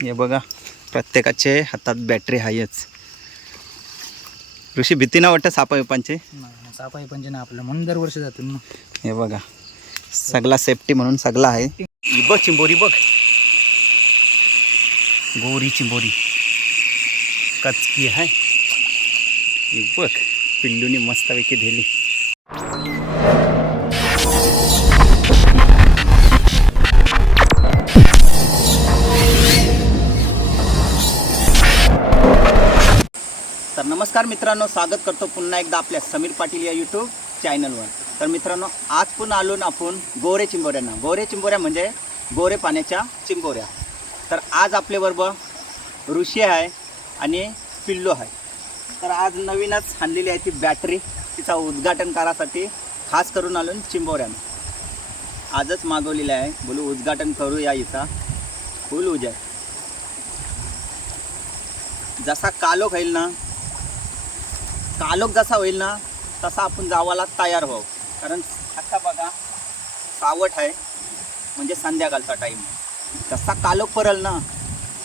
हे बघा प्रत्येकाचे हातात बॅटरी आहेच ऋषी भीती ना वाटतं सापा विपांचे नाही सापाई पंचे ना आपलं. म्हणून दरवर्षी जातो ना. हे बघा सगळा सेफ्टी म्हणून सगळा आहे. ही बघ चिंबोरी बघ. गोरी चिंबोरी. कचकी आहे. ही बघ पिल्लूनी मस्तपैकी दिली तर नमस्कार मित्रांनो स्वागत करतो पुन्हा एकदा आपल्या समीर पाटील या यूट्यूब चॅनलवर तर मित्रांनो आज पुन्हा आलो ना आपण गोरे चिंबोऱ्यांना. गोरे चिंबोऱ्या म्हणजे गोरे पाण्याच्या चिंबोऱ्या. तर आज आपल्याबरोबर ऋषी आहे आणि पिल्लो आहे. तर आज नवीनच आणलेली आहे ती बॅटरी तिचा उद्घाटन करासाठी खास करून आलो चिंबोऱ्यानं. आजच मागवलेलं आहे. बोलू उद्घाटन करूया हिचा फुल उजा जसा कालो खाईल ना कालोख जसा होईल ना तसा आपण जावाला तयार व्हावं. कारण आता बघा सावट आहे म्हणजे संध्याकाळचा टाईम जसा कालोख परल ना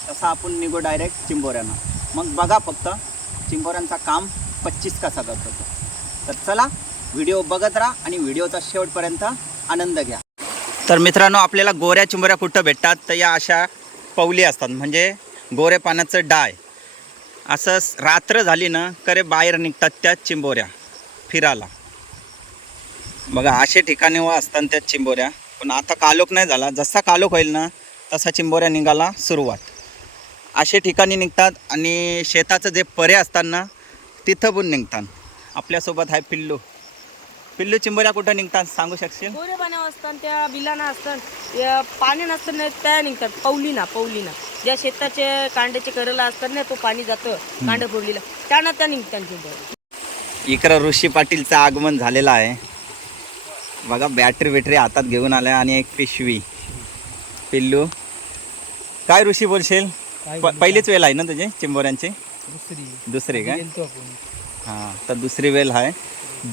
तसा आपण निघू डायरेक्ट चिंबोऱ्यानं. मग बघा फक्त चिंबोऱ्यांचा काम पच्चीस कसा करतो तो. तर चला व्हिडिओ बघत राहा आणि व्हिडिओचा शेवटपर्यंत आनंद घ्या. तर मित्रांनो आपल्याला गोऱ्या चिंबोऱ्या कुठं भेटतात? तर या अशा पवली असतात. म्हणजे गोऱ्या पाण्याचं डाय. असं रात्र झाली ना करे बाहेर निघतात त्याच चिंबोऱ्या फिरायला. बघा असे ठिकाणी व असतात त्याच चिंबोऱ्या. पण आता कालोख नाही झाला. जसा कालोख होईल ना तसा चिंबोऱ्या निघायला सुरुवात. असे ठिकाणी निघतात आणि शेताचं जे परे असतात ना तिथं पण निघतात. आपल्यासोबत आहे पिल्लू. पिल्लू चिंबोऱ्या कुठं निघतात सांगू शकशील? गोरे असतात त्या बिलाना असतात पाणी नसतात त्या निघतात. पौलीना पौलीना ज्या शेताचे कांड्याचे करेला असतात ना तो पाणी जातं कांड फोडलेला. त्यांना त्या निघतात चिंबोऱ्या. इकडं ऋषी पाटीलचं आगमन झालेलं आहे. बघा बॅटरी बॅटरी हातात घेऊन आलाय आणि एक पिशवी. पिल्लू काय ऋषी बोलशील? पहिलीच वेळ आहे ना तुझे चिंबोऱ्यांची? दुसरी. दुसरी काय हां तर दुसरी वेळ आहे.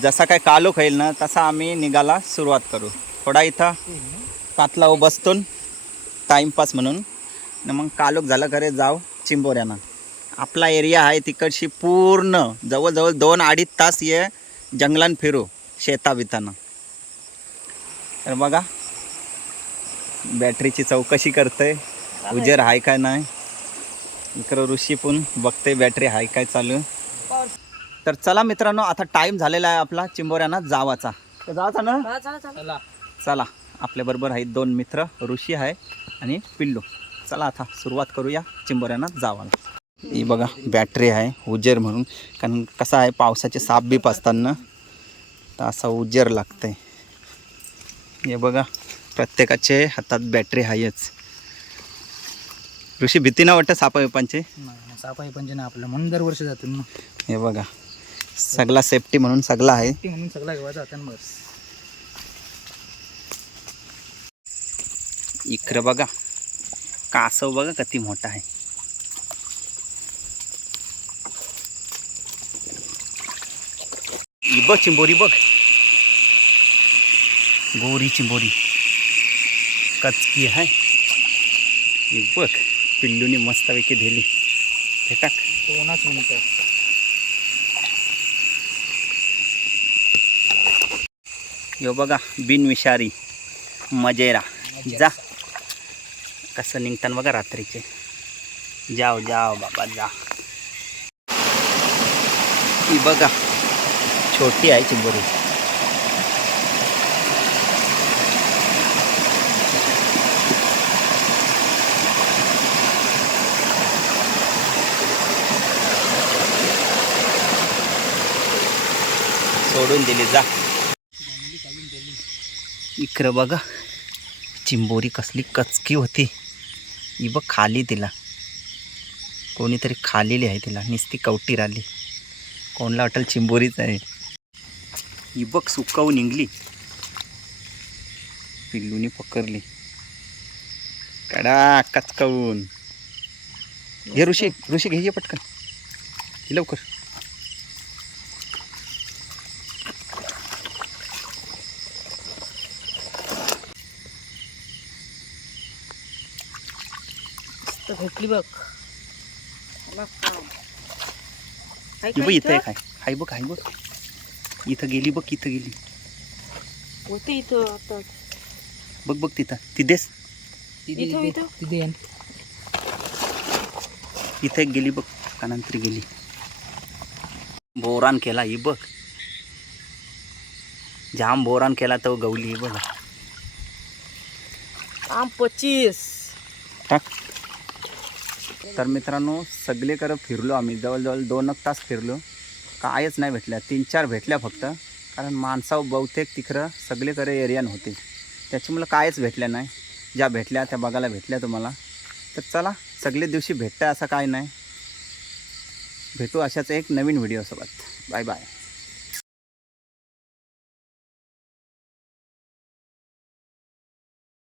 जसा काय कालोख होईल ना तसा आम्ही निघाला सुरुवात करू. थोडा इथं पातला व बसतो टाईमपास म्हणून. आणि मग कालोख झालं खरे जाव चिंबोऱ्यानं. आपला एरिया आहे तिकडची पूर्ण जवळजवळ दोन अडीच तास ये जंगलान फिरू शेता बितानं तर बघा बॅटरीची चौकशी करते उजेर आहे काय नाही? इकडं ऋषी पण बघते बॅटरी आहे काय चालू. तर चला मित्रांनो आता टाईम झालेला आहे आपला चिंबोऱ्यांना जावाचा. तर जावाचा ना? चला आपल्याबरोबर आहेत दोन मित्र ऋषी आहे आणि पिल्लू चला आता सुरुवात करूया चिंबोऱ्यांना जावाला. ही बघा बॅटरी आहे उजेर म्हणून. कारण कसं आहे पावसाचे साप बीप असताना तर असा उजेर लागतंय. हे बघा प्रत्येकाचे हातात बॅटरी आहेच ऋषी भीती ना वाटतं सापा विपांचे नाही सापाई पंचे ना आपलं. म्हणून दरवर्षी जातो ना. हे बघा सगळा सेफ्टी म्हणून सगळा आहे. म्हणून सगळा घेवा जातात ना बस. इकडं बघा कासव बघा किती मोठा आहे. बघ चिंबोरी बघ. गोरी चिंबोरी. कचकी आहे. बघ पिल्लूनी मस्तपैकी दिली. हे टाक. कोणाच मिनिट. यो बघा बिनविषारी मजेरा. जा. कसं निघताना बघा रात्रीचे. जाओ जाओ बाबा जा. ही बघा छोटी आहे चिंबोरी सोडून दिली जा. इकडं बघा. चिंबोरी कसली कचकी होती. ही बघ खाली तिला. कोणीतरी खालेली आहे तिला. नुसती कवटी राहिली कोणला वाटेल चिंबोरीच आहे. ही बघ सुकावून निघली. पिल्लूने पकडली. कडा कचकावून. हे ऋषी ऋषी घे पटकन. लवकर. मस्तपैकी ही बघ. बघ इथं आहे हाय. बघ हाय बघ. इथं गेली बघ इथं गेली. होते इथं आता. बघ बघ तिथं. तिथेच तिथे इथं- एक गेली बघ कानांतरी गेली. बोरान केला ही बघ. जाम बोरान केला तो गवली बघ. काम पच्चीस टाक तर मित्रांनो सगळीकडं फिरलो आम्ही. जवळजवळ दोन एक तास फिरलो. कायच नाही भेटल्या. तीन चार भेटल्या फक्त. कारण माणसावर बहुतेक तिकडं सगळीकडे एरियान होते. त्याच्यामुळं कायच भेटल्या नाही. ज्या भेटल्या त्या बघायला भेटल्या तुम्हाला. तर चला सगळे दिवशी भेटतं असं काय नाही. भेटू अशाच एक नवीन व्हिडिओसोबत बाय बाय